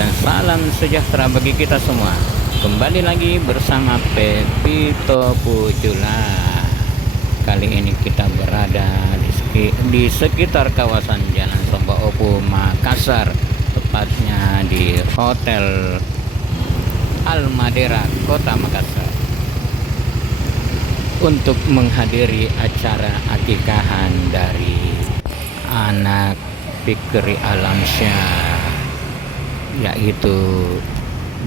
dan salam sejahtera bagi kita semua. Kembali lagi bersama Pepito Pujula. Kali ini kita berada di sekitar kawasan Jalan Somba Opu, Makassar, tepatnya di Hotel Al-Madera, Kota Makassar, untuk menghadiri acara akikahan dari anak Fikri Alamsyah, yaitu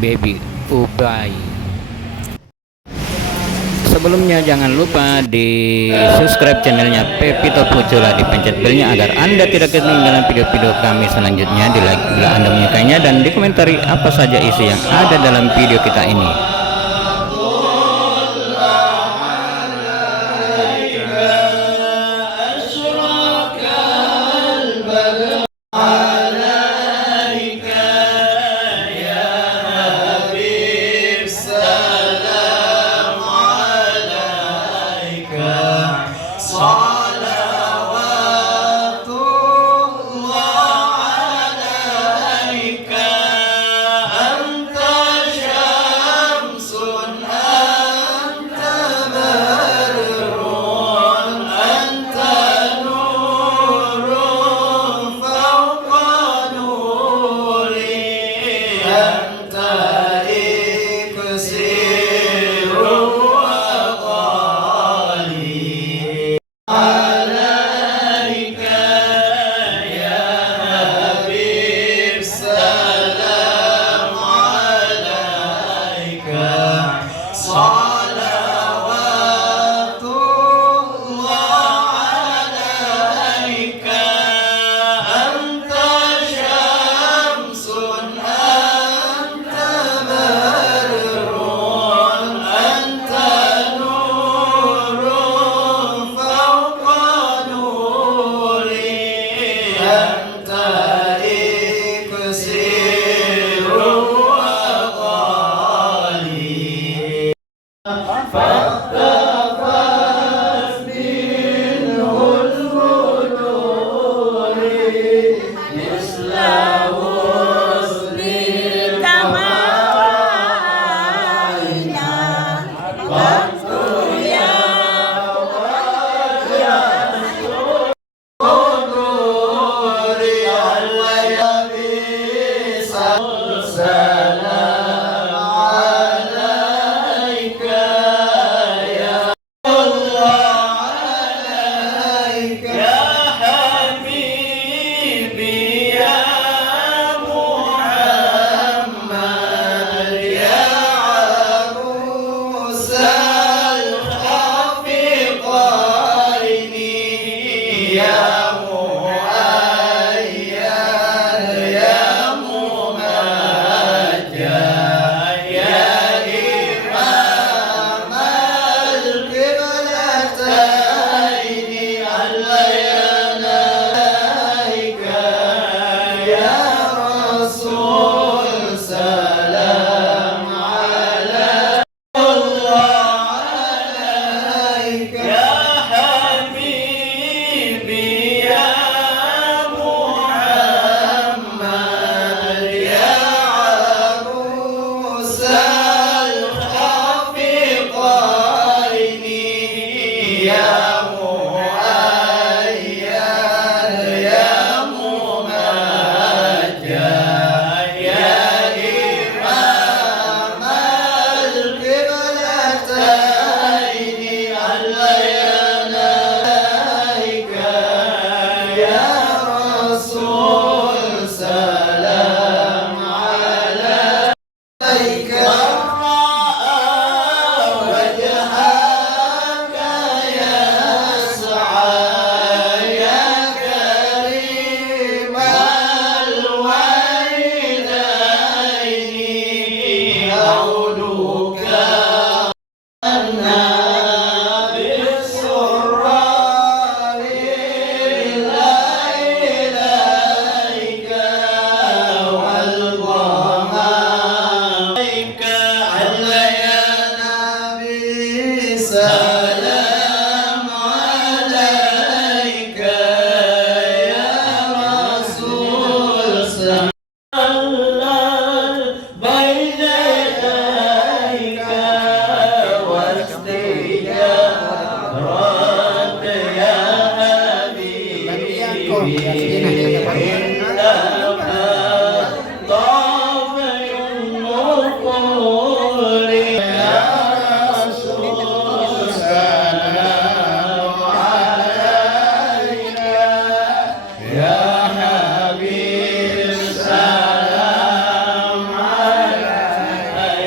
Baby Ubay. Sebelumnya jangan lupa di subscribe channelnya Pepito Pujula, dipencet belnya agar Anda tidak ketinggalan video-video kami selanjutnya, di like bila Anda menyukainya, dan dikomentari apa saja isi yang ada dalam video kita ini.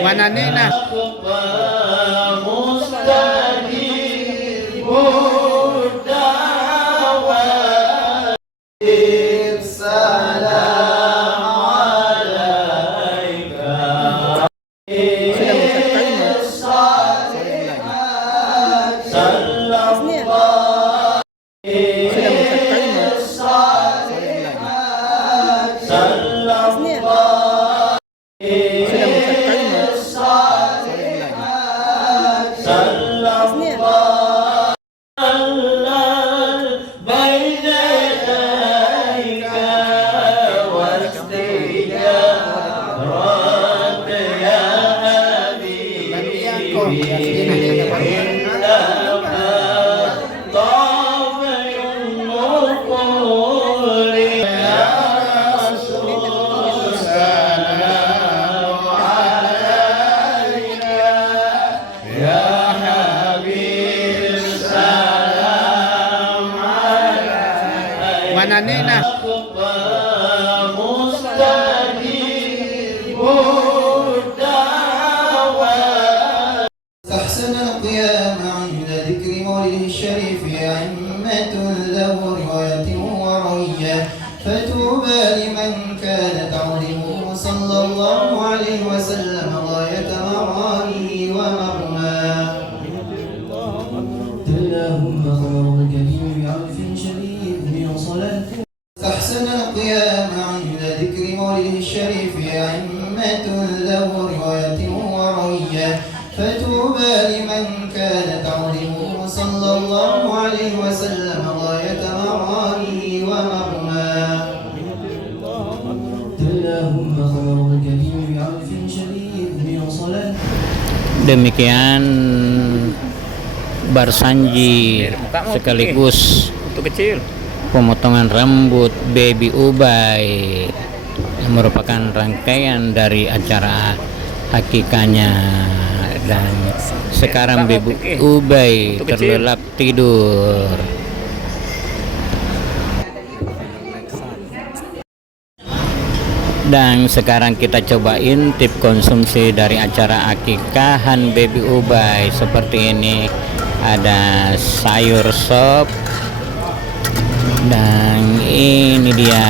Mana Nina? Mana Nina? أحسن القيام عند ذكر مولده الشريف أئمة له رواية وروية فتوبى لمن كان تعظيمه صلى الله عليه وسلم غاية مرامه ومرماه. اللهم خبر الكريم بعرف شديد من صلاة أحسن القيام عند ذكر مولده الشريف أئمة له رواية وروية فتوبى لمن كان تعظيمه صلى الله عليه وسلم غاية مرامه ومرماه. اللهم خبر الكريم بعرف شديد من صلاة. Demikian Barsanji sekaligus pemotongan rambut Baby Ubay yang merupakan rangkaian dari acara akikahnya, dan sekarang Baby Ubay terlelap tidur. Dan sekarang kita cobain tip konsumsi dari acara akikahan Baby Ubay seperti ini. Ada sayur sop, dan ini dia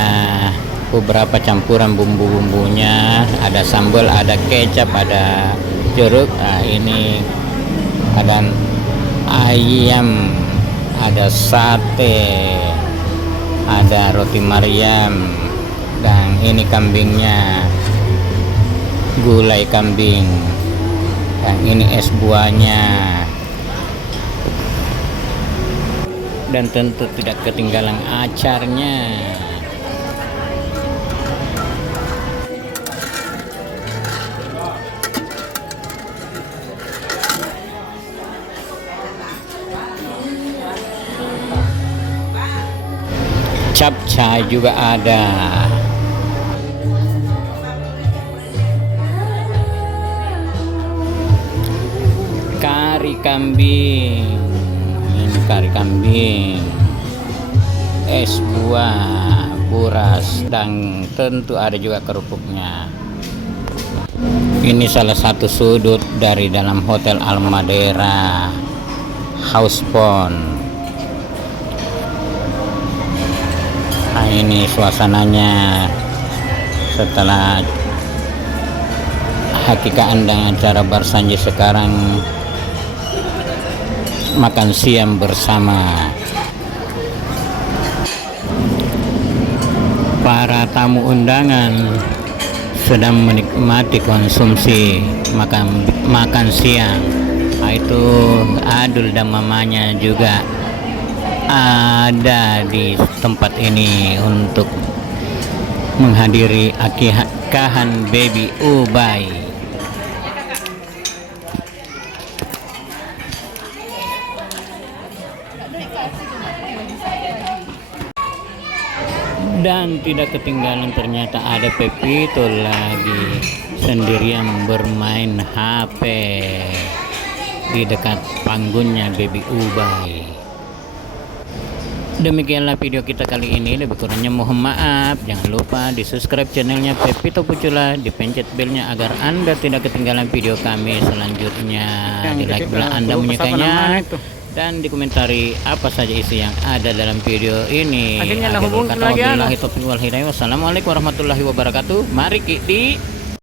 beberapa campuran bumbu-bumbunya. Ada sambal, ada kecap, ada jeruk. Nah, ini ada ayam, ada sate, ada roti Maryam, dan ini kambingnya, gulai kambing, dan ini es buahnya. Dan tentu tidak ketinggalan acarnya. Capcay juga ada. Kari kambing, ini kari kambing, es buah, buras, dan tentu ada juga kerupuknya. Ini salah satu sudut dari dalam Hotel Al Madeira House Pond. Nah, ini suasananya setelah hakikah dan acara Barsanji. Sekarang makan siang bersama. Para tamu undangan sedang menikmati konsumsi makan siang. Nah, itu Adul dan mamanya juga ada di tempat ini untuk menghadiri akikahan Baby Ubay. Dan tidak ketinggalan ternyata ada Pepito lagi sendirian bermain HP di dekat panggungnya Baby Ubay. Demikianlah video kita kali ini, lebih kurangnya mohon maaf. Jangan lupa di subscribe channelnya Pepito Pucula, dipencet belnya agar Anda tidak ketinggalan video kami selanjutnya. Di like bila Anda menyukainya, dan dikomentari apa saja isi yang ada dalam video ini. Akhirnya lah hubungan lagi. Wassalamualaikum warahmatullahi wabarakatuh. Mari kita